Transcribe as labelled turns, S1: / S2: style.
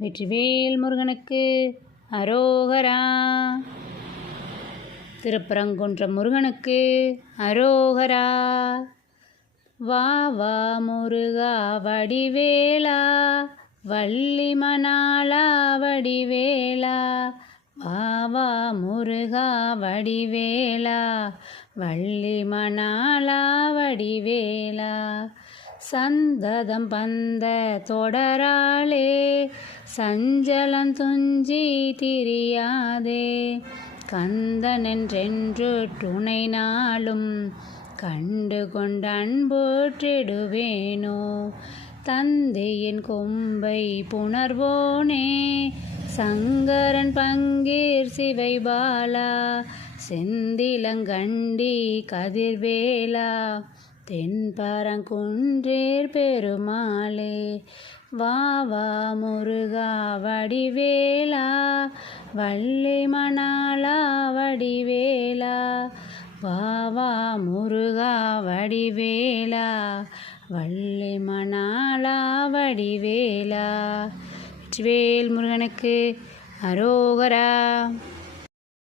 S1: வெற்றிவேல் முருகனுக்கு அரோகரா. திருப்பரங்குன்றம் முருகனுக்கு அரோகரா. வா வா முருகா வடிவேலா. வள்ளி மணாலா வடிவேலா. வா வா முருகா வடிவேலா. வள்ளி மணாலா வடிவேலா. சந்ததம் பந்த தொடராளே. சஞ்சலம் துஞ்சி திரியாதே. கந்தனென்றென்று துணை நாளும் கண்டு கொண்டு அன்போற்றிடுவேனோ தந்தையின் கொம்பை புணர்வோனே. சங்கரன் பங்கீர் சிவை பாலா. செந்திலங்கண்டி கதிர்வேலா. தென்பரங்குன்றேர் பெருமாளே. வா வா முருகா வடிவேலா வள்ளி மணாலா வடிவேலா. வா வா முருகா வடிவேலா வள்ளி மணாலா வடிவேலா. வேல் முருகனுக்கு அரோகரா.